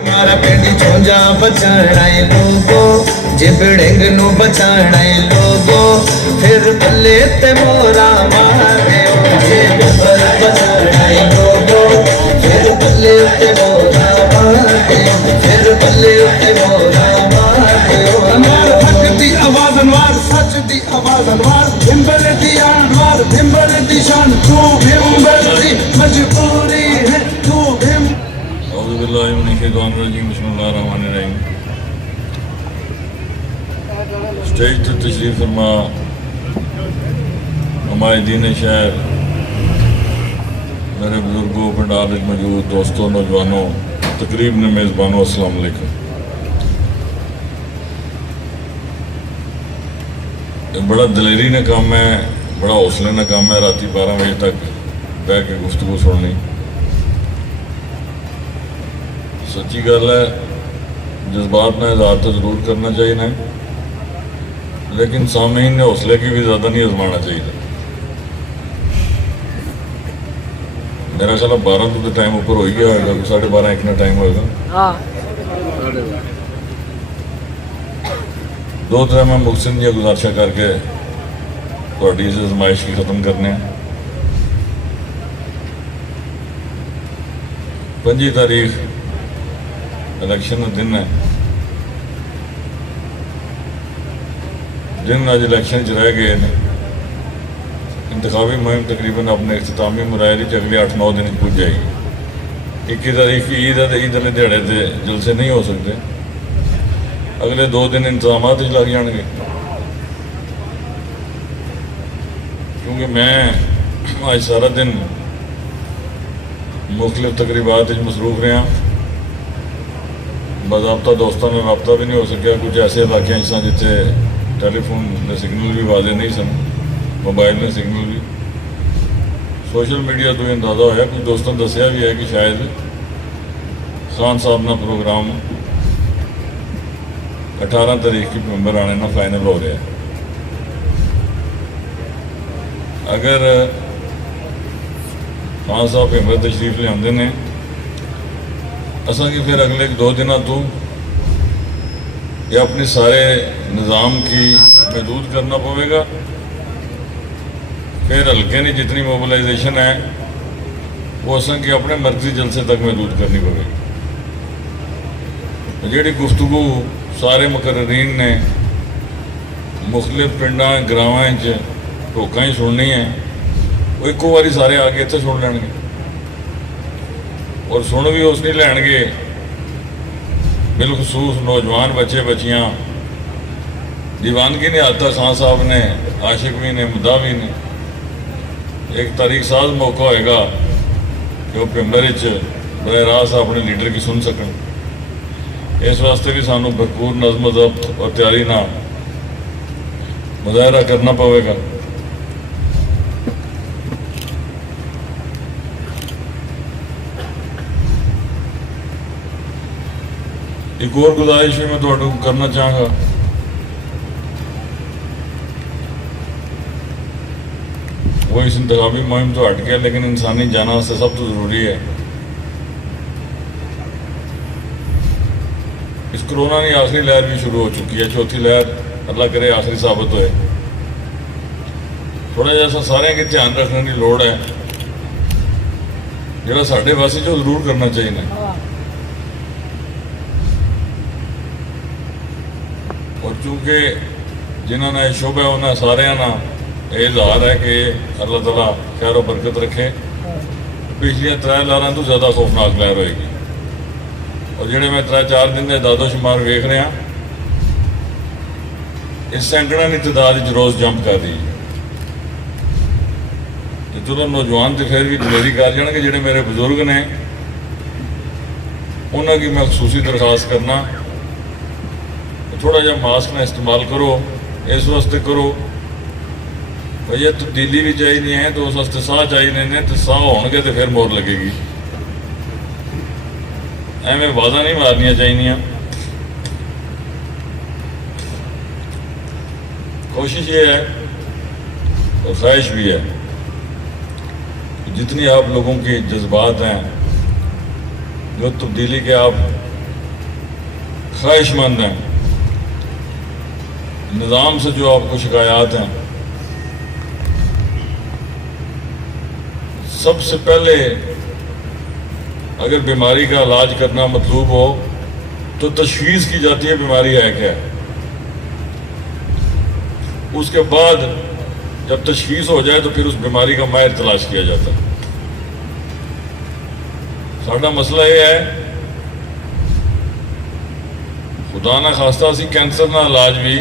हमारा पिंड छोंजा बचाना है लोगो, जिबड़ेंग नु बचाना है लोगो, फिर बल्ले ते मोरा मारे जिबड़ बचाना है लोगो, फिर बल्ले ते मोरा मारे, फिर बल्ले ते मोरा मारे। हमार हक दी आवाज अनवार, सच दी आवाज अनवार, भिंबर दी अनवार, भिंबर दी शान, तू भिंबर दी मजबूरी है, तू भिंबर। स्टेज पर तशरीफ फरमा हमारे दीन शहर, मेरे बुजुर्गों, पंडाल में मौजूद दोस्तों, नौजवानों, तकरीब ने मेज़बानों, अस्सलाम वालेकुम। बड़ा दलेरी ने काम है, बड़ा हौसले ने काम है रात 12 बजे तक बह के गुफ्तगू सुननी। सच्ची गल है, जज्बात ने इज़हार तो ज़रूर करना चाहिए ना, लेकिन सामईन ने हौसले की भी ज़्यादा नहीं आजमाना चाहिए। मेरा ख्याल 12 तो टाइम ऊपर हो ही गया होगा, 12:30 1 टाइम होगा। दो तरह मैं मुहसिन जी गुजारिशा करके थोड़ी इस आजमाइश की ख़त्म करने। 5 तारीख इलेक्शन का दिन है, दिन अज इलेक्शन च रह गए हैं। इंतखाबी मुहिम तकरीबन अपने इख्तितामी मुराहले अगले 8-9 दिन पुज जाएगी। 21 तारीख की ईद है, तो ईद वाले दिहाड़े से जलसे नहीं हो सकते। अगले 2 दिन इंतजाम लग जाएंगे, क्योंकि मैं आज सारा दिन मुख्तलिफ तकरीबात मसरूफ रहा। बाज़ाब्ता दोस्तों में रबता भी नहीं हो सकिया। कुछ ऐसे इलाके सन जिथे टैलीफोन के सिग्नल भी वाजे नहीं सन, मोबाइल में सिग्नल भी। सोशल मीडिया तो अंदाज़ा होया, कुछ दोस्तों ने दसिया भी है कि शायद खान साहब का प्रोग्राम 18 तारीख की नवंबर आने ना फाइनल हो रहा है। अगर खान साहब हिम्मत तशरीफ लिया ने, असा कि फिर अगले 2 दिनों तो यह अपने सारे निज़ाम की महदूद करना पवेगा। फिर हल्के ने जितनी मोबिलाइजेशन है वो असन के अपने मरकजी जलसे तक महदूद करनी पवेगी। जी गुफ्तगू सारे मुकर्रीन ने मुख्तलिफ पिंडा ग्रावां ढोका ही सुननी है, वो एको बारी सारे आके इतने सुन लैणगे और सुन भी उस नहीं लैणगे। बिलखसूस नौजवान बच्चे बच्चियाँ दीवानगी नहीं आता। खान साहब ने आशिक भी ने, मुद्दा भी ने। एक तारीख साज मौका होएगा कि वह पिंबर बराह रास्त अपने लीडर की सुन सकन। इस वास्ते भी सानू भरपूर नज़म ज़ब्त और तैयारी ना मुजाहरा करना पवेगा। एक और गुजारिश भी मैं थोड़ा करना चाहूँगा। वो इस इंतखाबी मुहिम तो हट गया, लेकिन इंसानी जाना से सब तो ज़रूरी है। इस कोरोना की आखिरी लहर भी शुरू हो चुकी है, चौथी लहर अल्लाह करे आखिरी साबित होए। थोड़ा जैसा सारे के ध्यान रखने की लोड़ है, जोड़ा साढ़े पासे जो जरूर करना चाहिए। और चूँकि जिन्होंने शुभ है उन्होंने सारिया ना ये इजहार है कि अल्लाह ताला खैर और बरकत रखे। पिछलियाँ 3 लहरों तो ज़्यादा खौफनाक लहर होएगी, और जोड़े मैं 3-4 दिन के दादोशुमार वेख रहा, इस सैकड़ों की तादाद रोज़ जंप कर रही है। तो चलो नौजवान तो फिर भी दलेरी कर जाएंगे। जोड़े मेरे बजुर्ग ने उन्होंने मैं खसूसी दरखास्त करना, थोड़ा जहा मास्क ना इस्तेमाल करो। इस वास्ते करो भैया तब्दीली भी चाहिए है, तो उस वास्ते साह चाहिए ने, तो साह होंगे तो फिर मोर लगेगी। एवें आवाज़ा नहीं मारनिया चाहिए। कोशिश ये है और ख्वाहिश भी है, जितनी आप लोगों के जज्बात हैं, जो तब्दीली के आप ख्वाहिशमंद हैं। निज़ाम से जो आपको शिकायत हैं, सबसे पहले अगर बीमारी का इलाज करना मतलूब हो तो तशख़ीस की जाती है बीमारी है क्या। उसके बाद जब तशख़ीस हो जाए तो फिर उस बीमारी का माहिर तलाश किया जाता है। साडा मसला यह है, खुदा ना खास्ता असी कैंसर का इलाज भी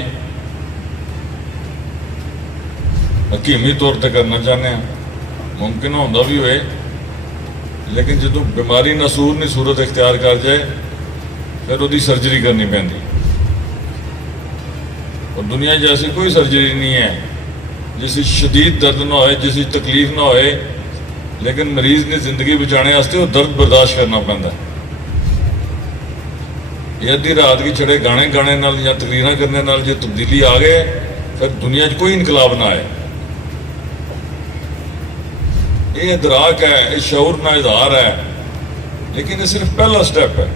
हकीमी तौर पर करना चाहते हैं, मुमकिन होंदा भी होए, लेकिन जो बीमारी नसूर नहीं सूरत इख्तियार कर जाए फिर उसकी सर्जरी करनी पैंदी। और दुनिया जैसी कोई सर्जरी नहीं है जिसकी शदीद दर्द ना होए, जिसकी तकलीफ ना होए, लेकिन मरीज ने जिंदगी बचाने वास्ते वो दर्द बर्दाश्त करना पैंदा। ये अद्धी रात की छड़े गाने गाने नाल या तकरीरां करने नाल जो तब्दीली आ गए फिर दुनिया च कोई इनकलाब ना आए। ये इदराक है, ये शऊर ना इजहार है, लेकिन ये सिर्फ पहला स्टेप है।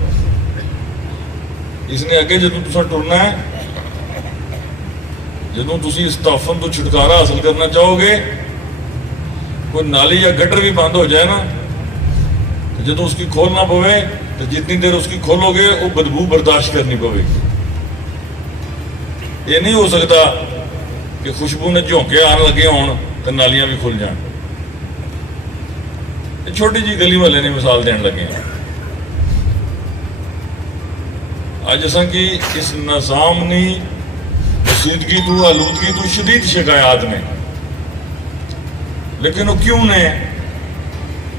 इसने अगे जो तुम टुरना है, जो तुम इस तोफन तो छुटकारा हासिल करना चाहोगे, कोई नाली या गटर भी बंद हो जाए ना, तो जो उसकी खोलना पवे तो जितनी देर उसकी खोलोगे वो बदबू बर्दाश्त करनी पवेगी। ये नहीं हो सकता कि खुशबू ने झोंके आने लगे हों तो नालियां भी खुल जाए। छोटी जी गली वाले ने मिसाल देने लगे हैं। अज असा कि इस निज़ामनी रसीदगी तो आलूदगी तो शदीद शिकायत ने, लेकिन वो क्यों ने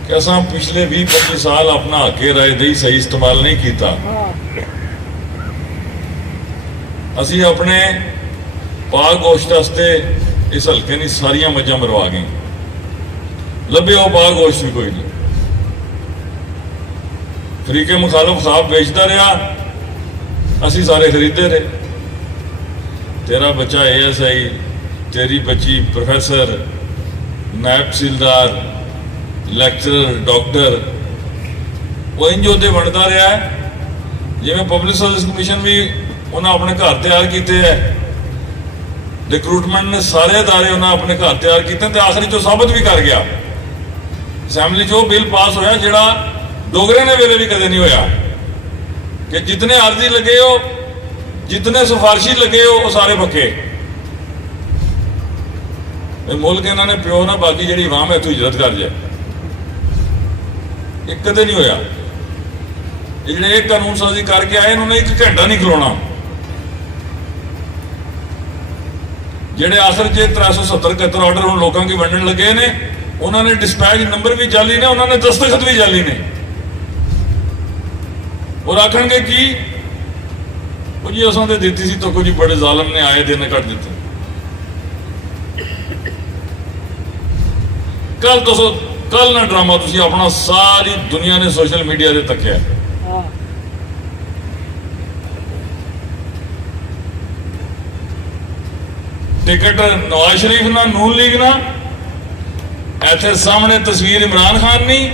कि असा पिछले 20-25 साल अपना हके रायदही सही इस्तेमाल नहीं किया। असी अपने पाक गोश्त वास्ते इस हल्के की सारिया मझां मरवा गए, लभे वो पाक गोश्त भी कोई नहीं। फरीके मुखालफ खाब बेचता रहा, असी सारे खरीदते रहे। तेरा बच्चा ASI, तेरी बच्ची प्रोफेसर, नायब तहसीलदार, लैक्चरर, डॉक्टर, वो इंज होते बनता रहा है। जिवें पब्लिक सर्विस कमीशन भी उन्हें अपने घर तैयार किए है, रिक्रूटमेंट ने सारे अदारे उन्हें अपने घर तैयार किए, आखिरी जो साबित भी कर गया। असैम्बली जो बिल पास होया जिहड़ा डोगरे ने वेले भी कदे नहीं होया कि जितने अर्जी लगे हो, जितने सिफारशी लगे हो, वो सारे पक्के। मुल्क इन्होंने प्यो ना बाकी जी आवाम है इतों हिजरत कर जाए, एक कदे नहीं होया। ये एक कानून साजी करके आए, इन्होंने 1 घंटा नहीं खलोना। जेडे आखिर जे 370-71 ऑर्डर हम लोगों की वंडन लगे ने, उन्होंने डिस्पैच नंबर भी जाली ने, उन्होंने दस्तखत भी जाली ने। और आखणगे कि जी असां ते दित्ती सी तो कुछ बड़े जालम ने आए दिन कट दिते। कल ना ड्रामा तुसी अपना सारी दुनिया ने सोशल मीडिया से तकिया। टिकट नवाज शरीफ ना, नून लीग ना, इथे सामने तस्वीर इमरान खान नहीं,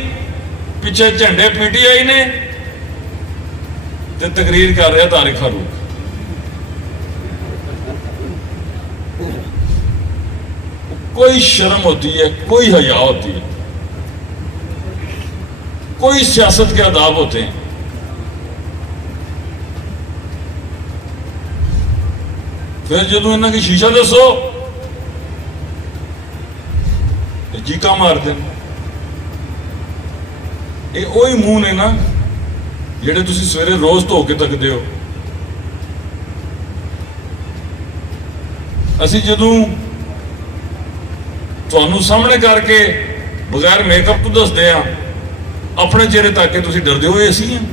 पिछे झंडे PTI ने, ते तकरीर कर रहा तारिक फारूक। कोई शर्म होती है, कोई हया होती है, कोई सियासत के आदाब होते हैं। फिर जो इन्हों की शीशा दसो चीका मारते हैं। ये वही मुंह ने ना जेडे तुसी सवेरे रोज धो के तकते हो। असी जदों तुहानू सामने करके बगैर मेकअप तो दसदे आ, अपने चेहरे तक के तुसी डरदे हो। असी हैं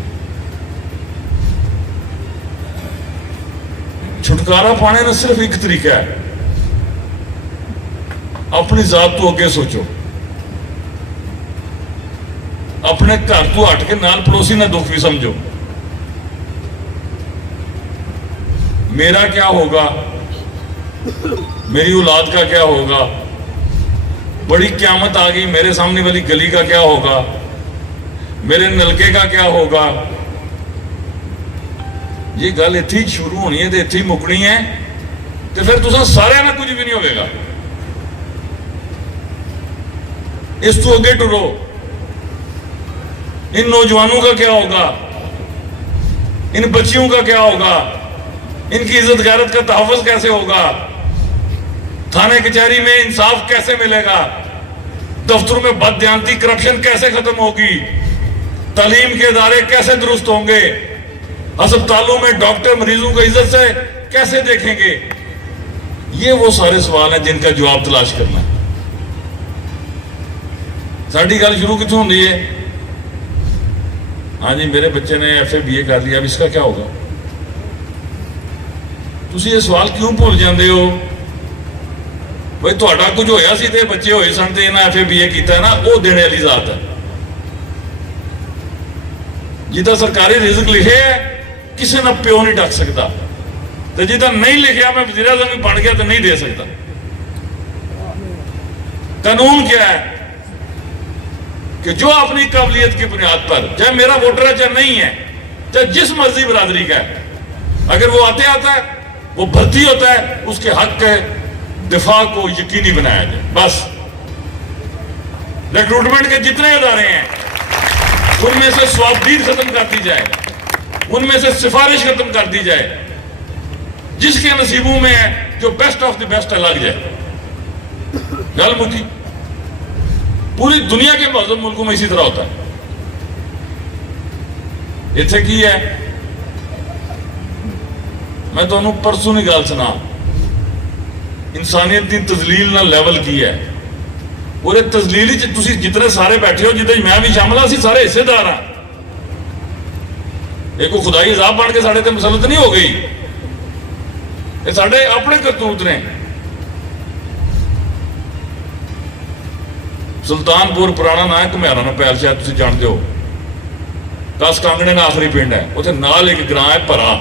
छुटकारा पाने का सिर्फ एक तरीका है, अपनी जात तो अगे सोचो, अपने घर तो हट के नाल पड़ोसी ना दुख भी समझो। मेरा क्या होगा, मेरी औलाद का क्या होगा, बड़ी क़यामत आ गई मेरे सामने वाली गली का क्या होगा, मेरे नलके का क्या होगा। ਜੇ ਗੱਲ ਇੱਥੇ ਹੀ ਸ਼ੁਰੂ ਹੋਣੀ ਹੈ ਤੇ ਇੱਥੇ ਹੀ ਮੁੱਕਣੀ ਹੈ ਤੇ ਫਿਰ ਤੁਸੀਂ ਸਾਰਿਆਂ ਨਾਲ ਕੁਝ ਵੀ ਨਹੀਂ ਹੋਵੇਗਾ। इस तो आगे टुरो। इन नौजवानों का क्या होगा, इन बच्चियों का क्या होगा, इनकी इज्जत गैरत का तहफ़्फ़ुज़ कैसे होगा, थाने कचहरी में इंसाफ कैसे मिलेगा, दफ्तरों में बददियानती करप्शन कैसे खत्म होगी, तालीम के इदारे कैसे दुरुस्त होंगे, अस्पतालों में डॉक्टर मरीजों को इज्जत से कैसे देखेंगे। ये वो सारे सवाल हैं जिनका जवाब तलाश करना है। साड़ी गल शुरू कितों होती है, हाँ जी मेरे बच्चे ने FA BA कर लिया, अब इसका क्या होगा। तुसी ये सवाल क्यों भूल जाते हो। भाई तुहाडा कुछ होया सी ते बच्चे होए सन ते इन्हां FA BA कीता ना, वो देने वाली जात है। जिदा सरकारी रिज़्क लिखे है किसी ना प्यो नहीं ढक सकता, तो जिदा नहीं लिखा मैं वज़ीर आज़म भी बन गया तो नहीं दे सकता। कानून क्या है कि जो अपनी काबिलियत की बुनियाद पर, चाहे मेरा वोटर है चाहे नहीं है, चाहे जिस मर्जी बरादरी का है, अगर वो आता है वो भर्ती होता है, उसके हक के दिफा को यकीनी बनाया जाए। बस रिक्रूटमेंट के जितने इदारे हैं उनमें से स्वाबदीद खत्म कर दी जाए, उनमें से सिफारिश खत्म कर दी जाए, जिसके नसीबों में है जो बेस्ट ऑफ द बेस्ट लग जाए। गल मुकी। पूरी दुनिया के मौजूद मुल्कों में इसी तरह होता है। इत्थे की है, मैं तुहानू परसों की गल सुना, इंसानियत की तजलील ना लैवल की है। और तजलील तुसी जितने सारे बैठे हो, जिदे मैं भी शामिल हाँ, सारे हिस्सेदार हाँ। एक को खुदाई अजाब बन के साढ़े ते मुसलत नहीं हो गई, ये साढ़े अपने करतूत ने। सुल्तानपुर पुराना ना है, घुमियारा ना पैल, शायद तुम जानते हो। 10 कांगड़े ना आखिरी पिंड है, उत्थे नाल एक ग्रां है भरा।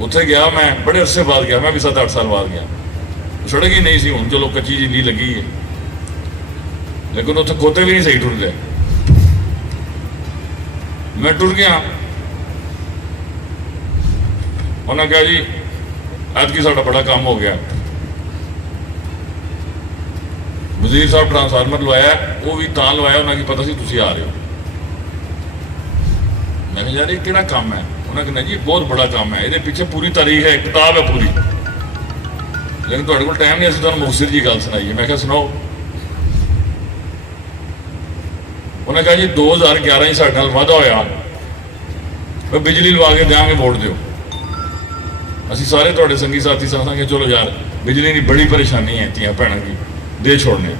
उत्थे गया मैं, बड़े अरसे बाद गया मैं, भी 7-8 साल बाद गया। सड़क ही नहीं सी, हुण चलो कच्ची जी नी लगी है, लेकिन उत्थे खोते भी नहीं सही टुरदे। मैं टुर गया, उन्हें कहा जी ऐतकी साडा बड़ा काम हो गया, वजीर साहब ट्रांसफार्मर लवाया, वो भी तां लवाया उन्हें की पता सी तुसी आ रहे हो। मैंने यार ये किहड़ा काम है, उन्हें कहना जी बहुत बड़ा काम है, ये पीछे पूरी तारीख है, किताब है पूरी, लेकिन तुहाडे कोल टाइम नहीं, असीं तुहानूं मुखसिर जी गल सुनाई है। मैं कहा सुनाओ। उन्हें कहा जी 2011 ही साडे नाल वादा होया, बिजली लवा के देंगे, वोट दिओ। असीं सारे तुहाडे संगी साथी समझांगे, चलो यार बिजली की बड़ी परेशानी है धीआं भैणां की, दे छोड़ने।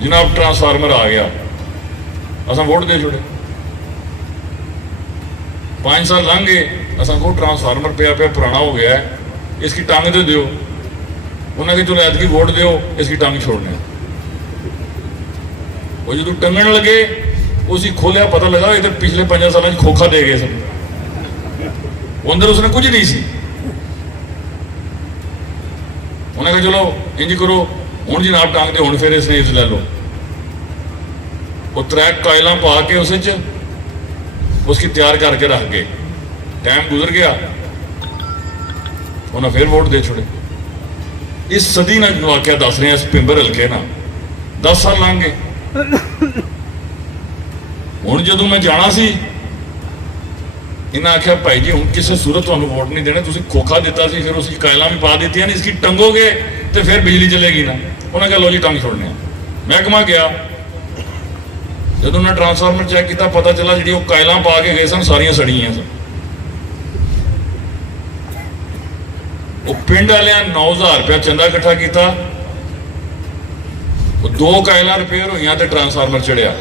जनाब ट्रांसफार्मर आ गया, असा वोट दे छोड़े। 5 साल लंघ गए, असा को ट्रांसफार्मर पिया पिया पुराना हो गया है, इसकी टांग तो दो। उन्हें कहा चलो ऐतकी वोट दो, इसकी टांग छोड़ने। वो जो टंगन लगे, उसी खोलिया, पता लगा ये तो पिछले 5 साल खोखा दे गए सब, अंदर उसने कुछ नहीं सी। उन्हें कहा चलो इंज करो, हूँ जनाब टांग दे, हूँ फिर इसने ले लो। वो 3 कायलां पा के उसकी तैयार करके रख गए। टाइम गुजर गया, उन्हें फिर वोट दे छोड़े। इस सदी ना वाकया दस रहे हैं, इस पिंबर हल्के ना 10 साल लंघ गए। हूँ जो मैं जाना सी, इन्हें आख्या भाई जी हूँ किसी सूरत तुहानूं वोट नहीं देना, तुसीं खोखा दिता सी, फिर उसकी कायलां भी पा दी, इसकी टंगोगे तो फिर बिजली चलेगी ना। उन्हें कहा लो जी टंग छोड़ने। महकमा गया, जब उन्हें ट्रांसफार्मर चेक किया, पता चला जी वो कायलां पा के गए सन सारियां सड़ियां सन। वो पिंड वाले 9000 रुपया चंदा इकट्ठा किया, वो 2 कायलां रिपेयर हुई तो ट्रांसफार्मर चढ़िया।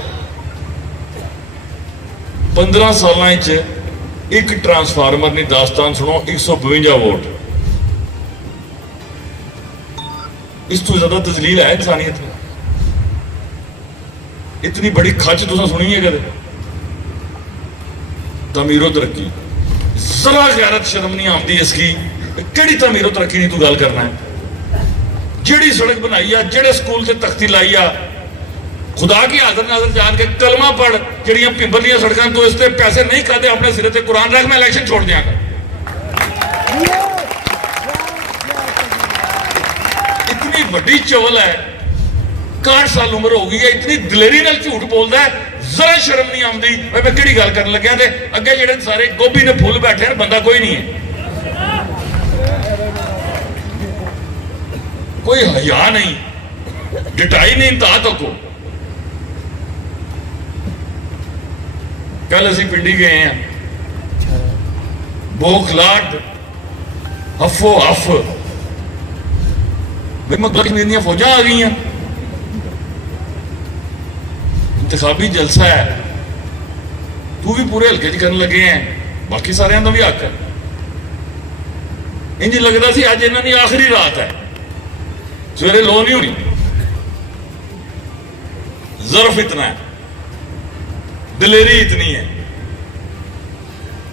15 साल एक ट्रांसफार्मर ने दास्तान सुनो 152 वोट। इस तो ज्यादा तजलील है इंसानियत में? इतनी बड़ी खच तुसा सुनी है कदे? तमीरो तरक्की, जरा गैरत शर्म नहीं आती इसकी, केड़ी तमीरो तरक्की नहीं तू गल करना है? जेड़ी सड़क बनाई आ, जेड़े स्कूल से तख्ती लाई आ, खुदा की हाजर नाजर जान के कलमा पढ़ जड़ियां पिंबलियां सड़कों तो इससे पैसे नहीं खाते अपने सिरे से कुरान रख मैं इलेक्शन छोड़ दिया इतनी बड़ी चवल है 60 साल उम्र हो गई है इतनी दलेरी नाल झूठ बोलता है जरा शर्म नहीं आती मैं किहड़ी गल करन लग्या ते अगे जेडे सारे गोभी ने फुल बैठे हैं बंदा कोई नहीं है कोई हया नहीं डिटाई नहीं इंतहा तक को कल असी पिंडी गए हैं बोखलाट हफो हफ मगल कश्मीर दी फौजा आ गई इंतखाबी जलसा है तू भी पूरे हल्के च करन लगे हैं बाकी सारे का भी हक है इंज लगता सी अज इन्हों की आखिरी रात है सवेरे लो नहीं होनी ज़र्फ इतना है दलेरी इतनी है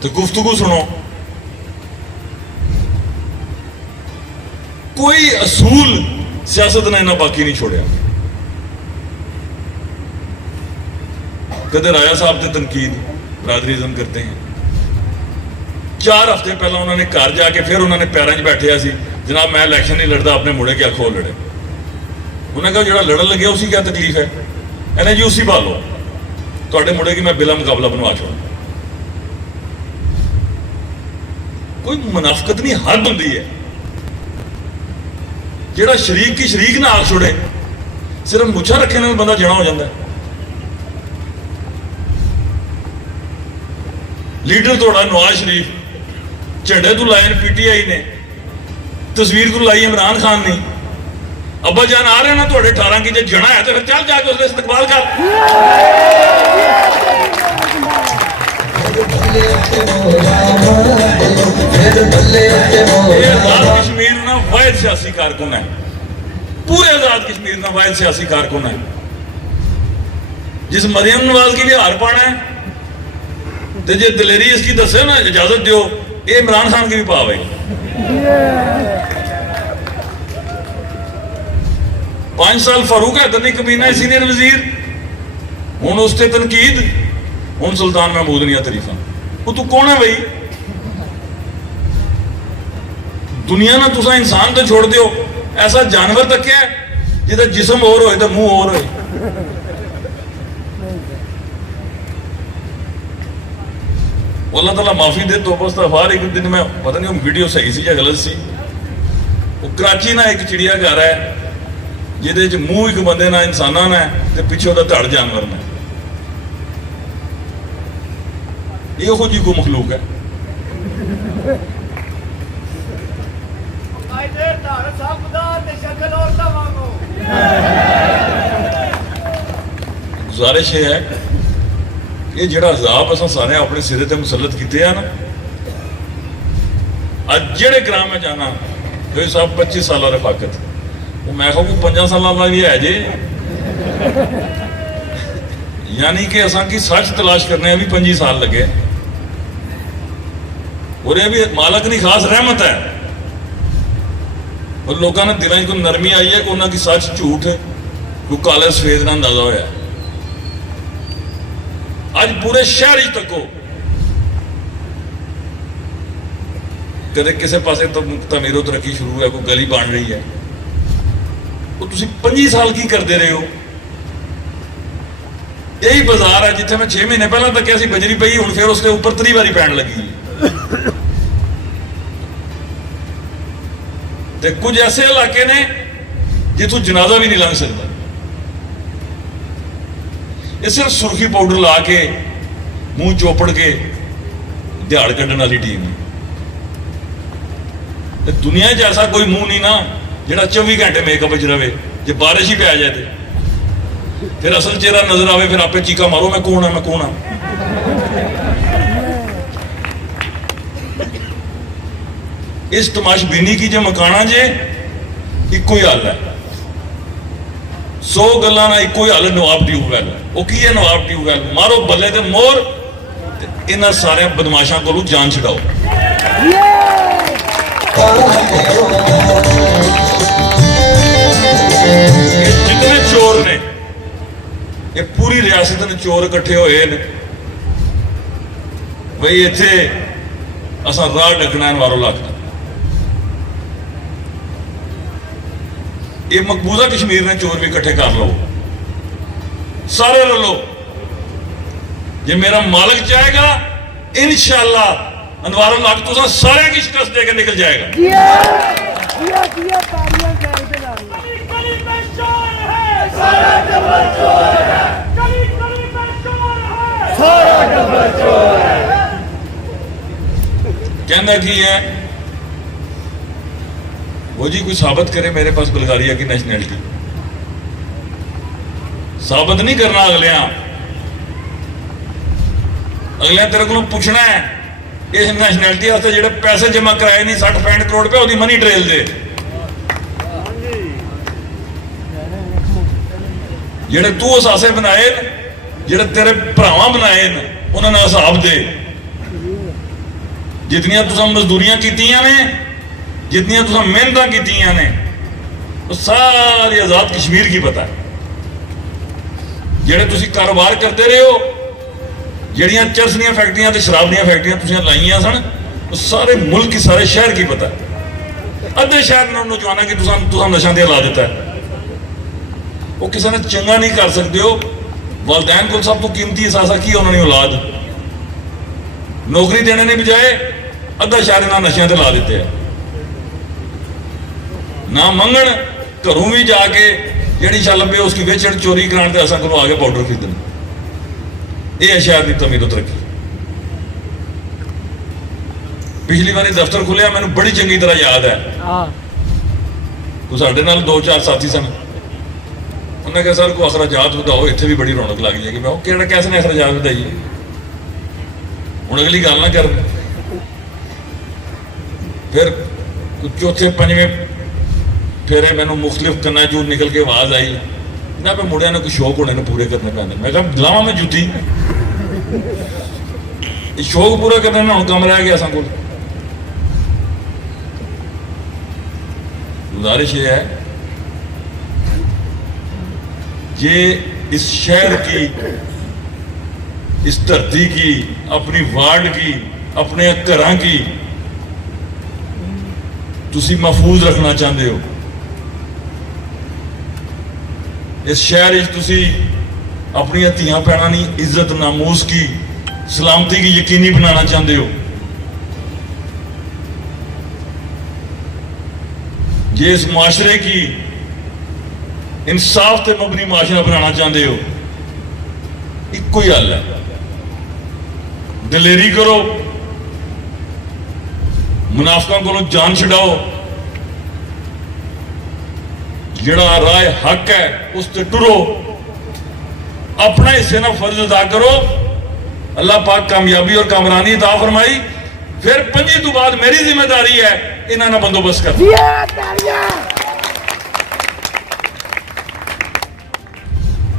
तो गुफ्तगू सुनो कोई असूल सियासत ने इन्ना बाकी नहीं छोड़िया कदे राजा साहब से तनकीद बरादरीज़म करते हैं 4 हफ्ते पहला उन्होंने घर जाके फिर उन्होंने पैरों च बैठे सी जनाब मैं इलेक्शन नहीं लड़ता अपने मुड़े क्या खो लड़े उन्हें कहा जो लड़न लगे उसकी क्या तकलीफ है इन्हें जी उसी पालो थोड़े मुड़े की मैं बिला मुकाबला बनवा छोड़ा कोई मुनाफकत नहीं हद होंगी है जेड़ा शरीक की शरीक ना आग छोड़े सिर्फ मुछा रखे ना बंदा जना हो जाता है लीडर थोड़ा नवाज शरीफ झंडे तू लाए पीटीआई ने तस्वीर तू लाई इमरान खान ने अब्बा जान आ रहे ना थोड़े 18 की जो जना है तो फिर चल जाके उसका इस्तकबाल कर आजाद कश्मीर ना वाहिद सियासी कारकुन है पूरे आजाद कश्मीर ना वाहिद सियासी कारकुन है जिस मरियम नवाज की भी हार पाना है तो जे दलेरी इसकी दसे ना इजाजत दो ये इमरान खान की भी पावे 5 साल फारूक हैदर ने कमीना सीनियर वजीर हूं उससे तनकीद हूं सुल्तान महमूद निया तरीफा वो तू कौन है भाई दुनिया ना तुसा इंसान तो छोड़ दो ऐसा जानवर तक है जिदा जिसम और होए तो मुंह और होए अल्लाह ताला माफी दे तो बस्ताफार एक दिन में पता नहीं वीडियो सही सी या गलत सी वो कराची ना एक चिड़िया घर है जिहदे मूँह एक बंदे ना इंसाना ने ते पिछे धड़ जानवर ने यहो जी को मखलूक है गुजारिश है ये जिहड़ा अजाब असां सारे अपने सिरे ते मुसलत कीते हैं ना अज जिहड़े ग्राम में जाना कोई साहब 25 साल रफाकत वो मैं कहूँ 5 साल भी है जे यानी कि असां की सच तलाश करने भी 25 साल लगे और ये भी मालक की खास रहमत है और लोगों ने दिलों को नरमी आई है कि उन्होंने सच झूठ कोई काले सफेद का अंदाजा होया आज पूरे शहर ही तको कदे किसी पासे तो तमीरो तरक्की शुरू है कोई गली बन रही है वो तुम 25 साल की करते रहे हो यही बाजार है जिथे मैं 6 महीने पहला तक सी बजरी पई हूं फिर उसके ऊपर 3 बारी पैन लगी ते कुछ ऐसे इलाके ने जिथों जनाजा भी नहीं लंघ सकता ये सिर्फ सुर्खी पाउडर ला के मुंह चोपड़ के दिहाड़ कढ़ने वाली टीम है दुनिया च ऐसा कोई मुंह नहीं ना जिहड़ा 24 घंटे मेकअप च रहे जो बारिश ही पै जाए तो फिर असल चेहरा नजर आवे फिर आपे चीका मारो मैं कौन हाँ इस तमाशबीनी की जो मकाना जे इको ही हल है 100 गल्लां ना इको ही हल नवाब ट्यूबवैल वो की है नवाब ट्यूबवैल मारो बल्ले ते मोर इन्हां सारे बदमाशां कोलों जान छुड़ाओ जितने चोर ने ये पूरी रियासत ने चोर इकट्ठे होए ने बई इत्थे असां राह डकना वारों लाखना। ये मकबूजा कश्मीर ने चोर भी इकट्ठे कर लो, सारे ले लो। जे मेरा मालिक चाहेगा इंशाअल्लाह अनवारुल हक तुसा सारे की शिकस्त देकर निकल जाएगा। कहना की है वो जी कोई साबित करे मेरे पास बल्गारिया की नेशनैलिटी। साबित नहीं करना अगलिया तेरे को पूछना है इस नेशनैलिटी वास्ते जेडे पैसे जमा कराए नहीं 60-65 करोड़ रुपए वो मनी ट्रेल दे जेडे तू असासे बनाए जेडे तेरे भरावां बनाए उन्होंने हिसाब दे। जितनियां तुसां मजदूरियां कीतियां ने जितनियां तुसां मेहनतां कीतियां ने वो सारी आजाद कश्मीर की पता है। जेडे तुसीं कारोबार करते रहे हो ਜਿਹੜੀਆਂ ਚਰਸ ਦੀਆਂ ਫੈਕਟਰੀਆਂ ਤੇ ਸ਼ਰਾਬ ਦੀਆਂ ਫੈਕਟਰੀਆਂ ਤੁਸੀਂ ਲਾਈਆਂ ਸਨ ਉਹ ਸਾਰੇ ਮੁਲਕ ਕੀ ਸਾਰੇ ਸ਼ਹਿਰ ਕੀ ਪਤਾ ਅੱਧੇ ਸ਼ਹਿਰ ਨੂੰ ਨੌਜਵਾਨਾਂ ਕੀ ਤੁਸੀਂ ਨਸ਼ਿਆਂ ਤੇ ਲਾ ਦਿੱਤਾ ਉਹ ਕਿਸੇ ਨੇ ਚੰਗਾ ਨਹੀਂ ਕਰ ਸਕਦੇ ਹੋ। ਵਾਲਦੈਨ ਕੋਲ ਸਭ ਤੋਂ ਕੀਮਤੀ ਅਸਾਸਾ ਕੀ ਉਹਨਾਂ ਦੀ ਔਲਾਦ ਨੌਕਰੀ ਦੇਣੇ ਨੇ ਬਜਾਏ ਅੱਧਾ ਸ਼ਹਿਰ ਇਹਨਾਂ ਨਸ਼ਿਆਂ ਤੇ ਲਾ ਦਿੱਤੇ ਆ। ਨਾ ਮੰਗਣ ਘਰੋਂ ਵੀ ਜਾ ਕੇ ਜਿਹੜੀ ਛੱਲ ਪਏ ਉਸकी ਵੇਚਣ ਚੋਰੀ ਕਰਾਉਣ ਤੇ ਅਸਾਂ ਕੋਲ ਆ ਕੇ ਪਾਊਡਰ ਖਰੀਦਣ। ਇਹ ਸ਼ਹਿਰ ਦੀ ਤਮੀਦ ਤਰੱਕੀ। ਪਿਛਲੀ ਵਾਰੀ ਦਫ਼ਤਰ ਖੁੱਲਿਆ ਮੈਨੂੰ ਬੜੀ ਚੰਗੀ ਤਰ੍ਹਾਂ ਯਾਦ ਹੈ ਉਹ ਸਾਡੇ ਨਾਲ 2-4 ਸਾਥੀ ਸਨ। ਉਹਨੇ ਕਿਹਾ ਸਰ ਕੋ ਅਖਰਾਜਾਤ ਵਧਾਓ ਇੱਥੇ ਵੀ ਬੜੀ ਰੌਣਕ ਲੱਗ ਜਾਏਗੀ। ਮੈਂ ਉਹ ਕਿਹੜਾ ਕੈਸੇ ਨੇ ਅਖਰਾਜਾਤ ਵਧਾਈਏ ਹੁਣ ਅਗਲੀ ਗੱਲ ਨਾ ਕਰ। ਫਿਰ ਚੌਥੇ ਪੰਜਵੇਂ ਫੇਰੇ ਮੈਨੂੰ ਮੁਖਤਲਿਫ ਕੰਨਾਂ ਚੋਂ ਨਿਕਲ ਕੇ ਆਵਾਜ਼ ਆਈ ना पे मुड़िया ने कुछ शौक होने पूरे करने पैंदे। मैं कहा लावा मैं जुती शौक पूरा करने में हम कम रह गया असां कोल। गुजारिश ये है ये इस शहर की इस धरती की अपनी वार्ड की अपने घर की तुसी महफूज रखना चाहते हो। इस शहर तुसी अपनी धियां भैनों की इज्जत नामूस की सलामती की यकीनी बनाना चाहते हो। ये इस माशरे की इंसाफ से मबनी माशरा बनाना चाहते हो इको ही हल है दलेरी करो मुनाफिकां को जान छुड़ाओ जिहड़ा राय हक है उस ते टुरो अपना हिस्से ना फर्ज अदा करो। अल्लाह पाक कामयाबी और कामरानी अता फरमाई। फिर 5 तो बाद मेरी जिम्मेदारी है इन्होंने बंदोबस्त कर।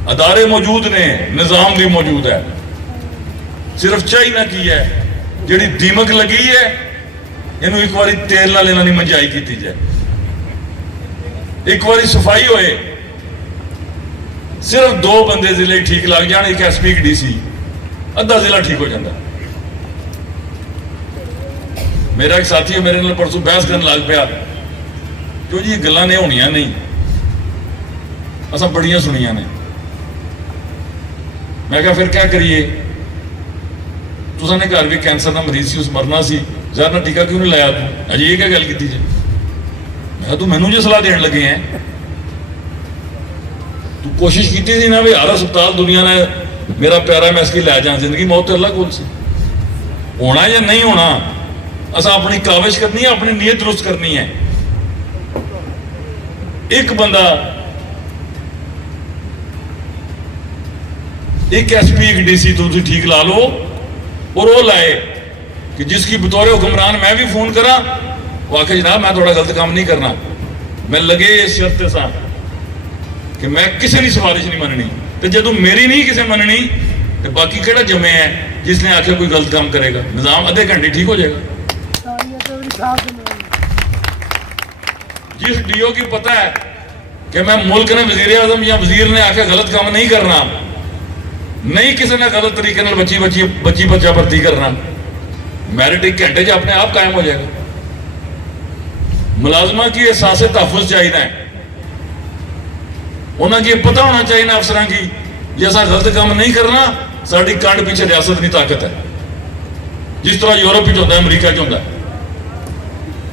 अदारे मौजूद ने निजाम भी मौजूद है सिर्फ चाहिए की है जिहड़ी दीमक लगी है इनू एक बार तेल नाल इन्हां दी मंजाई की जाए एक बार सफाई होए सिर्फ 2 बंदे जिले ठीक लग जाए एक SP एक DC अद्धा जिला ठीक हो जाता। मेरा एक साथी है मेरे नाल परसों बहस करने लग पाया क्यों जी गल्लां ने होनियां नहीं असां बड़ियां सुनियां ने। मैं कहा फिर क्या करिए तुसां ने घर भी कैंसर का मरीज सी उस मरना सी जहर ना टीका क्यों नहीं लाया तू अजे ये क्या गल की जी। मैं तू मैनू जो सलाह देने लगे हैं तू कोशिश की थी ना भी हर अस्पताल दुनिया ने मेरा प्यारा मैं इसकी लै जा जिंदगी मौत अल्लाह कोल सी होना या नहीं होना असा अपनी काविश करनी है अपनी नीयत दुरुस्त करनी है। एक बंदा एक SP एक DC तो ठीक ला लो और वो लाए कि जिसकी बतौर हुक्मरान मैं भी फोन करा वो आखे जनाब मैं थोड़ा गलत काम नहीं करना मैं लगे इस शर्त सा कि मैं किसी की सिफारिश नहीं मननी तो जो मेरी नहीं किसी मननी तो बाकी केड़ा जमे है जिसने आके कोई गलत काम करेगा निजाम आधे घंटे ठीक हो जाएगा। जिस DO की पता है कि मैं मुल्क ने वजीर आजम या वजीर ने आके गलत काम नहीं करना नहीं किसी ने गलत तरीके नाल बच्ची बच्चा भर्ती करना, मैरिट 1 घंटे च अपने आप कायम हो जाएगा। मुलाजमा की एहसास तहफुज चाहिए है, उन्होंने ये पता होना चाहिए ना अफसर की जे असा गलत काम नहीं करना, साड़ी कंड पीछे रियासत की ताकत है। जिस तरह यूरोप होता है, अमरीका होता है,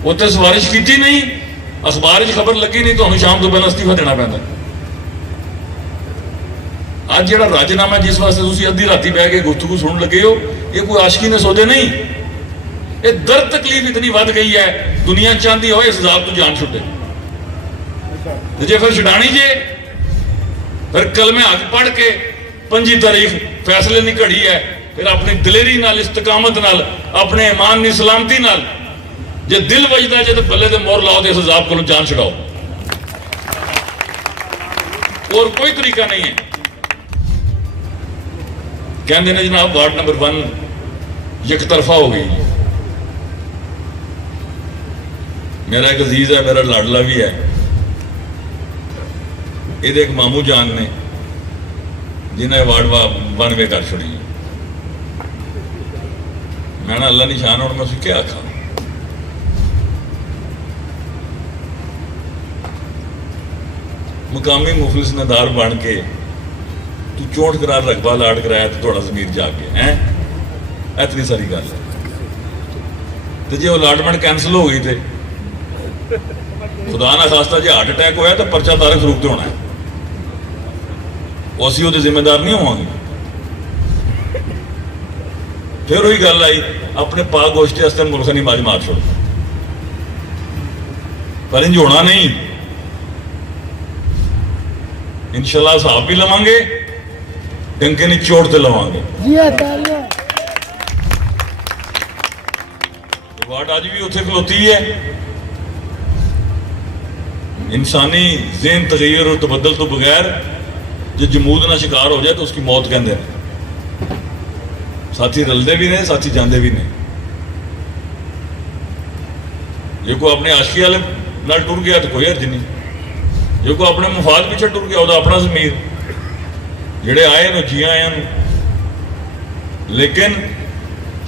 उत्थे सिफारिश की नहीं, अखबार खबर लगी नहीं, तो शाम तो पहले अस्तीफा देना पैंदा। आज जो राजीनामा जिस वास्ते तुम अद्धी राती बह के गुफ्तगू सुन लगे हो, ये कोई आशकी ने सौदे नहीं, ये दर्द तकलीफ इतनी बढ़ गई है, दुनिया चाहती हो इस जात तो जान छुटे। जे फिर छुड़ानी जे फिर कलमे हक पढ़ के 5 तारीख फैसले की घड़ी है, फिर अपनी दिलेरी नाल, इस्तकामत नाल, अपने ईमान की सलामती नाल जे दिल वजदा जे तो बल्ले दे मोर लाओ तो इस अजाब को जान छुड़ाओ, और कोई तरीका नहीं है। कहते हैं जनाब वार्ड नंबर 1 एक तरफा हो गई। मेरा एक अजीज है, मेरा लाडला भी है, ये एक मामू जान ने जिन्हें वार्ड 92 कर छोड़ी। मैं ना अल्लाह निशान हूं मैं क्या आखा, मुकामी मुखलिस नदार बन के तू 64 करार रकबा लाट कराया तो थोड़ा जमीर जाके है, इतनी सारी गल है। तो जो अलाटमेंट कैंसल हो गई थे, खुदा ना खास्ता जो हार्ट अटैक होया तो परचा तारक फरूक ते होना है, वो असी जिम्मेदार नहीं होवांगे। फिर वही गल आई, अपने पाक गोश्ती वास्ते मुल्क नहीं बाज मार छोड़, पर इंज होना नहीं। इंशाल्लाह हिसाब भी लवांगे, डंके नहीं चोट ते लवांगे। वार्ड अज भी उत्थे खलोती है। इंसानी ज़हन तगय्युर और तबद्दल तो बगैर जो जमूद ना शिकार हो जाए तो उसकी मौत कहते हैं। साथी रलते भी ने, साथी जाते भी ने। जो कोई अपने आशिकी वाले नाल टुर गया तो कोई हर्ज नहीं, जो कोई अपने मुफाद पीछे टुर गया वो अपना ज़मीर, जेड़े आए न जी आया। लेकिन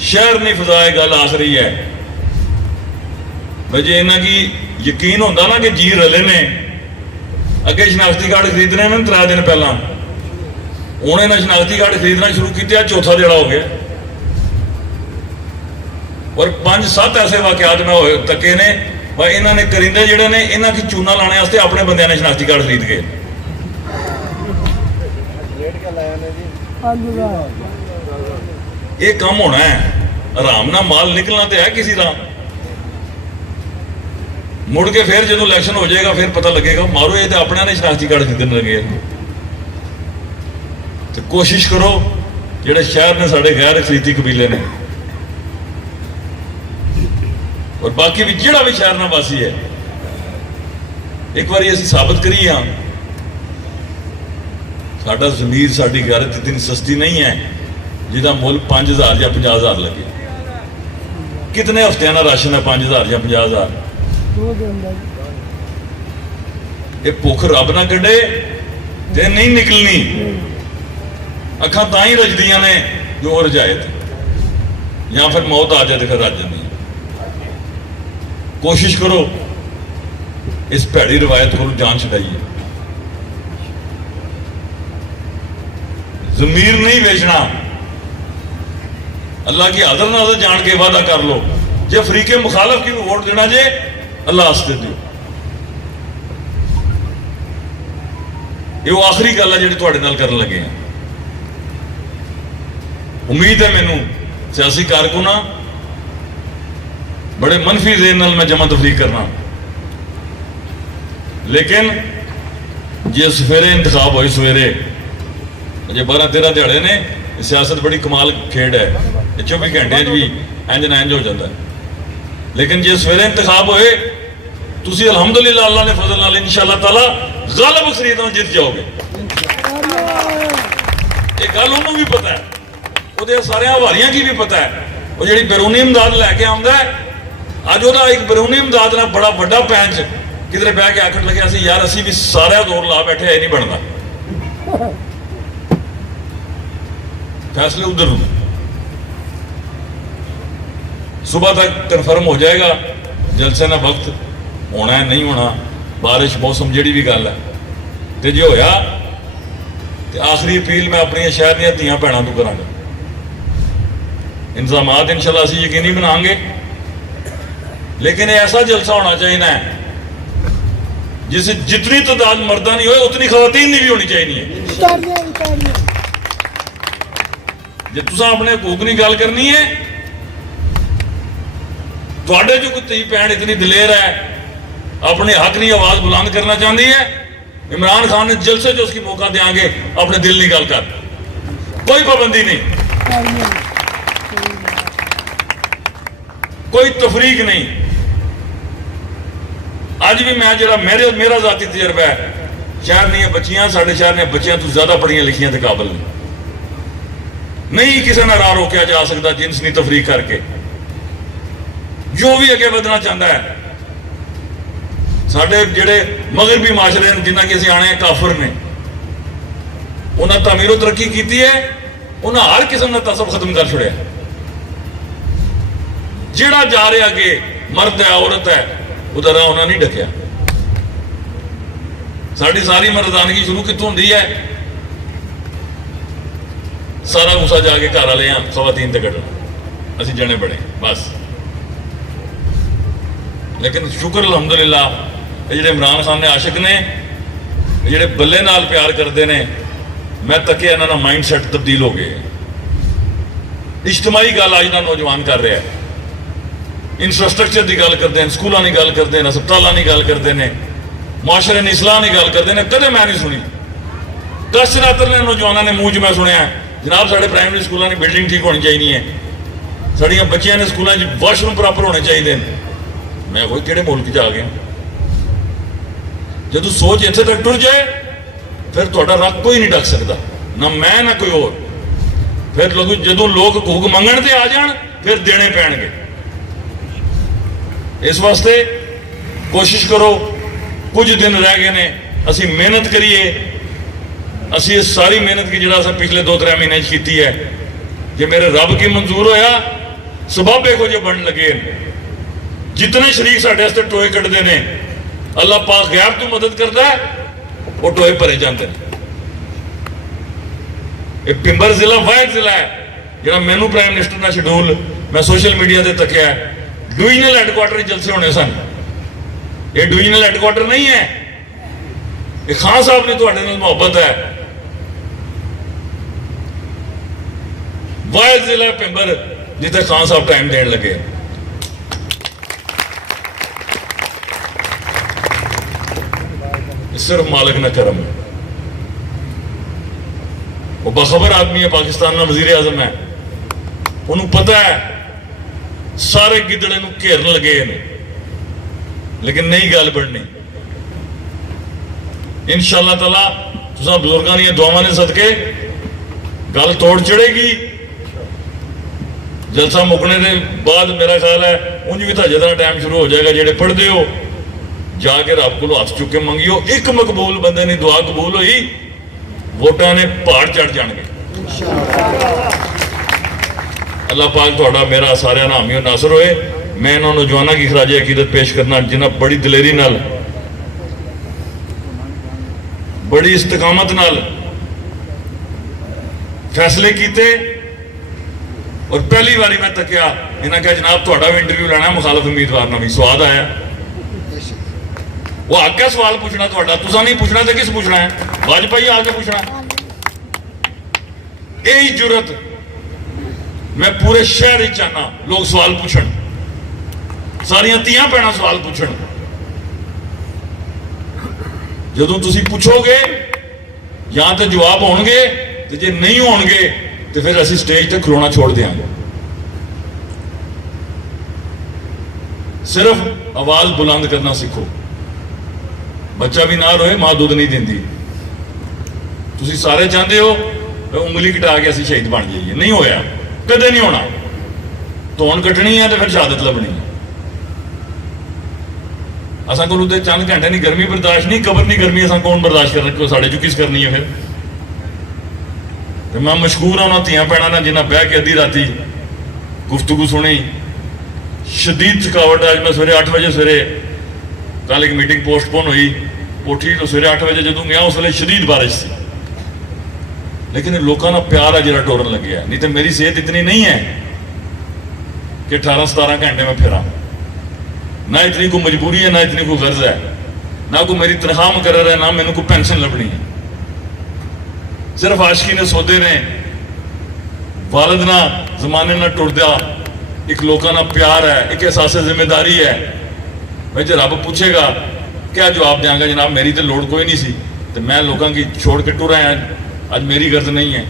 शहर नहीं फजाए गल आख रही है भाई, जे इन्हों की यकीन होता ना कि जी रले ने, अगे शनाख्ती कार्ड खरीदने में 3 दिन पहला उन्हें ना शनाख्ती कार्ड खरीदना शुरू किया, चौथा देड़ा हो गया। और 5-7 ऐसे वाकयात में हो तके ने भाई, इन्होंने करिंदे जेड़े ने इन्हों की चूना लाने वास्ते अपने बंदे ने शनाख्ती कार्ड खरीद गए। ये काम होना है, आराम ना माल निकलना तो है किसी का। मुड़ के फिर जो इलेक्शन हो जाएगा फिर पता लगेगा, मारो ये तो अपने ने शनाख्ती कार्ड खरीदने लगे। तो कोशिश करो जेड़े शहर ने साढ़े गैर खरीदी कबीले ने, और बाकी भी जेड़ा भी शहर ना वासी है, एक बार असीं साबित करिए हाँ साडा ज़मीर, साडी गैरत इतनी सस्ती नहीं है जिहदा मुल 5000 या 50000 लगे। कितने हफ्ते का राशन है 5000 या 50000? ये भुख रब ना कढ़े ते नहीं निकलनी। अखा तां ही रजदियां ने जो रजाए थे, या फिर मौत आ जाए तो फिर रज जाती। कोशिश करो इस भैड़ी रिवायत को जान छुड़ाइए। ज़मीर नहीं बेचना, अल्लाह की आदर नाजर जान के वादा कर लो। जे फरीके मुखालफ की वोट देना जे अल्लाह हस्ते दियो। ये वो आखिरी गल है जी थोड़े नाल करन लगे हैं। उम्मीद है मैनू सियासी कारकुन बड़े मनफी ज़हन नाल मैं जमा तफरीक करना, लेकिन जे सवेरे इंतखाब होए सवेरे अजे 12-13 दिहाड़े ने, सियासत बड़ी कमाल खेड है, 24 घंटे भी इंज ना इंज हो जाता है। लेकिन जे सवेरे इंतखाब होए तुसी अलहमदुलिल्लाह अल्लाह ने फजल नाल इंशाअल्लाह ताला गालिब अक्सरियत नाल जित जाओगे। ये गल उन्होंने भी पता है, वो सारे हवारियां की भी पता है। वो जी बैरूनी इमदाद लैके आंदा है, अज वो एक बैरूनी इमदाद ना बड़ा बड़ा पैंच किधरे बह के आखन लगे असी यार असी भी सारा दौर ला बैठे, नहीं बनता। फैसले उधर होंगे। सुबह तक कन्फर्म हो जाएगा जलसे का वक्त होना है नहीं होना, बारिश मौसम जी भी गल है। तो जो होया तो आखिरी अपील मैं अपनी शहर दी धियां भैनों को करांगा, इंतजामात इंशाल्लाह असीं यकीनी बनाएंगे, लेकिन ऐसा जलसा होना चाहिए है जिस जितनी तादाद मर्दा नहीं होए उतनी खवातीन की भी होनी चाहिए। जे तुसां अपने हकूक की गल करनी है, तुहाडे जो कोई धी भैन इतनी दलेर है अपने हक की आवाज बुलंद करना चाहती है, इमरान खान ने जलसे जो उसकी मौका देंगे अपने दिल की गल कर, कोई पाबंदी नहीं, कोई तफरीक नहीं। अज भी मैं जरा मेरा जाती तजर्बा है, शहर दी बच्चियां साडे शहर ने बच्चियां तो ज्यादा पढ़ियां लिखियां ते काबिल नहीं किसी ने राह रोकया जा सकता जिन्स नहीं तफरीक करके, जो भी अगे बढ़ना चाहता है। साडे जेडे मगरबी माशरे ने जिन्ना कि असीं आने काफर ने, उन्हें तमीरो तरक्की की है, उन्हें हर किस्म का तसब खत्म कर छोड़िया। जेड़ा जा रहा अगे मर्द है औरत है उधर उन्हें नहीं ढकिया। साड़ी सारी मर्दानगी शुरू कितों होंदी है, सारा गुस्सा जाके घर वाले खवातीन ते कढ़ना, असीं जने बड़े बस। लेकिन शुक्र अलहमदुलिल्लाह ये जिहड़े इमरान खान ने आशिक ने, जिहड़े बल्ले नाल प्यार करते हैं, मैं तके इन्हां दा माइंड सैट तब्दील हो गए। इज्तमाई गल अज दा नौजवान कर रहा है, इंफ्रास्ट्रक्चर की गल करते हैं, स्कूलों की गल करते हैं, हस्पतालों की गल करते हैं, मुआशरे ने इस्लाह की गल करते हैं। कदे मैं नहीं सुनी, दस रातर ने नौजवानों ने मूँह च मैं सुनिया जनाब साढ़े प्राइमरी स्कूलों की बिल्डिंग ठीक होनी चाहिए है, साड़ियाँ बच्चियां ने स्कूलों वाशरूम प्रॉपर होने चाहिए। मैं कोई किहड़े मुल्क च आ गया? जो सोच इत्थे तक टुर जाए फिर तुहाडा रंग कोई नहीं ढक सकता, ना मैं ना कोई और। फिर जो लोग हकूक मंगण ते आ जान फिर देने पैणगे। इस वास्ते कोशिश करो, कुछ दिन रह गए ने, असी मेहनत करिए। असी इस सारी मेहनत की जिहड़ा असीं पिछले 2-3 महीने की है, जे मेरे रब की मंजूर होया सबब इहो जे बन लगे। जितने शरीक साढ़े वास्ते टोए कटते हैं, अल्लाह पाक गैब तो मदद करता है, वो टोए भरे जाते हैं। ये पिंबर जिला वाहिद जिला है जो मैनू प्राइम मिनिस्टर का शेड्यूल मैं सोशल मीडिया से तकिया, डिविजनल हैडकुआटर जलसे होने सन। ये डिविजनल हैडकुआटर नहीं है, ये खान साहब ने तुहाडे नाल मोहब्बत है। वाहिद जिला पिंबर जिथे खान साहब टाइम देने लगे। सिर्फ मालिक ना करम, वो बखबर आदमी है, पाकिस्तान का वजीर आजम है, उन्होंने पता है सारे गिदड़े घेरन लगे ने, लेकिन नहीं गल बढ़नी। इंशाअल्लाह ताला तुसां बुजुर्गों दी दुआवां ने सदके गल तोड़ चढ़ेगी। जलसा मुकने के बाद मेरा ख्याल है उंज भी तो जदा टाइम शुरू हो जाएगा। जेडे पढ़ते हो जाके रब को हथ चुके मंगियो, एक मकबूल बंदे ने दुआ कबूल हुई, वोटां ने पहाड़ चढ़ जाएंगे। अल्लाह पाक तुहाडा मेरा सारियां दा हामी नासर होए। मैं इन्हां नौजवानों की खराजे अकीदत पेश करना जिन्हें बड़ी दलेरी नाल, बड़ी इस्तकामत नाल फैसले किए। और पहली बारी मैं तकिया, इन्हें कहा जनाब तुहाडा भी इंटरव्यू लेना मुखालफ उम्मीदवार ना भी। स्वाद आया, वो हक है सवाल पूछना तुहाडा, तुसां नहीं पूछना तो किस पूछना है? वाजपेयी आके पूछना। यही जुरत मैं पूरे शहर ही चाहना, लोग सवाल पूछन, सारियां धियां भैणां सवाल पूछन। जदों तुसीं पूछोगे या तो जवाब होणगे, ते जे नहीं होणगे तो फिर असीं स्टेज ते खलोना छोड़ देंगे। सिर्फ आवाज बुलंद करना सीखो। बच्चा भी ना रोए, मां दुध नहीं देती। तुसीं सारे चाहते हो तो उंगली कटा के असीं शहीद बन जाइए, नहीं होया, कदे नहीं होना। धौन कटनी है तो फिर शहादत लभनी है। असां कोल ते चंद घंटे नहीं गर्मी बर्दाश्त नहीं, कबर नहीं गर्मी असां कौन बर्दाश्त कर रखे, साढ़े चो किस करनी है? फिर ਤੇ ਮੈਂ ਮਸ਼ਕੂਰ ਹਾਂ ਉਹਨਾਂ ਧੀਆਂ ਭੈਣਾਂ ਨਾਲ ਜਿਨ੍ਹਾਂ ਬਹਿ ਕੇ ਅੱਧੀ ਰਾਤੀ ਗੁਫ਼ਤਗੂ ਸੁਣੀ। ਸ਼ਦੀਦ ਥਕਾਵਟ। ਅੱਜ ਮੈਂ ਸਵੇਰੇ 8 ਵਜੇ ਸਵੇਰੇ ਕੱਲ ਇੱਕ ਮੀਟਿੰਗ ਪੋਸਟਪੋਨ ਹੋਈ, ਉੱਠੀ ਤਾਂ ਸਵੇਰੇ 8 ਵਜੇ ਜਦੋਂ ਗਿਆ ਉਸ ਵੇਲੇ ਸ਼ਦੀਦ ਬਾਰਿਸ਼ ਸੀ, ਲੇਕਿਨ ਲੋਕਾਂ ਦਾ ਪਿਆਰ ਹੈ ਜਿਹੜਾ ਟੋਰਨ ਲੱਗਿਆ। ਨਹੀਂ ਤਾਂ ਮੇਰੀ ਸਿਹਤ ਇਤਨੀ ਨਹੀਂ ਹੈ कि 18-17 घंटे में फिरा, ना इतनी कोई मजबूरी है, ना इतनी कोई गर्ज है, ना कोई मेरी तनख्वाह मुकर्रर है, ना मैंने कोई पेंशन लभनी है। सिर्फ आशिकी ने सौदे ने वालद ना जमाने ना टुरदा एक लोगों ना प्यार है, एक एहसास जिम्मेदारी है। भाई जो रब पूछेगा क्या जवाब देंगे जनाब, मेरी तो लोड़ कोई नहीं सी, तो मैं लोगों की छोड़ के टुर आया, अज मेरी गर्ज नहीं है।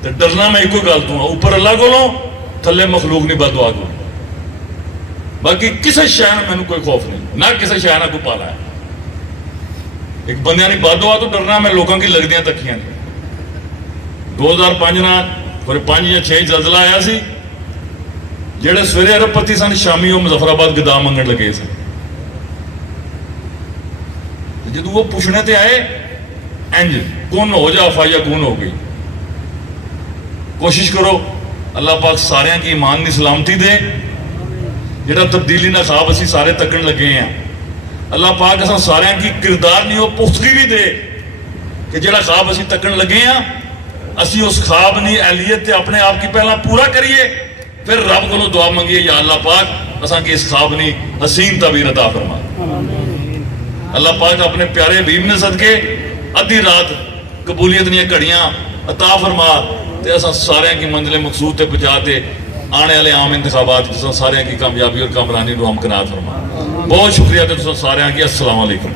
तो डरना मैं एक गल तो ऊपर अल्लाह को, थले मखलूक नहीं बददुआ को, बाकी किसी शय में मैंने कोई खौफ नहीं, ना किसी शय ना कोई पाला है। एक बंदियां ने बददुआ तो डरना मैं लोगों की लगदियां तकियां ने। 2005 ना कोई 5 या 6 जलजला आया सी, जेड़े सवेरे अरबपति सन, शामी वो मुजफ्फराबाद गदा मंगण लगे सन। जो वो पूछने ते आए इंज कौन हो जा फाया कौन हो गई। कोशिश करो अल्लाह पाक सारे की ईमान की सलामती दे, जेड़ा तब्दीली ना खाब असी सारे तकन लगे हैं। अल्लाह पाक असा सारे की किरदार नहीं वो पुख्तगी भी दे कि जेड़ा खाब असी तकन लगे हैं, असी उस खाब नहीं एहलियत अपने आप की पहला पूरा करिए, फिर रब को दुआ मंगिए या अल्लाह पाक असा की इस खाब नहीं हसीन तबीर अता फरमा। अल्लाह पाक अपने प्यारे हबीब ने सदके अद्धी रात कबूलियत दी घड़ियां अता फरमा, ते असा सारे की मंजिल मकसूद तक पहुंचाते आने वाले आम इंतखाबात सारे की कामयाबी और कामरानी को हम कनात फरमा। बहुत शुक्रिया तो सारे की। अस्सलाम वालेकुम।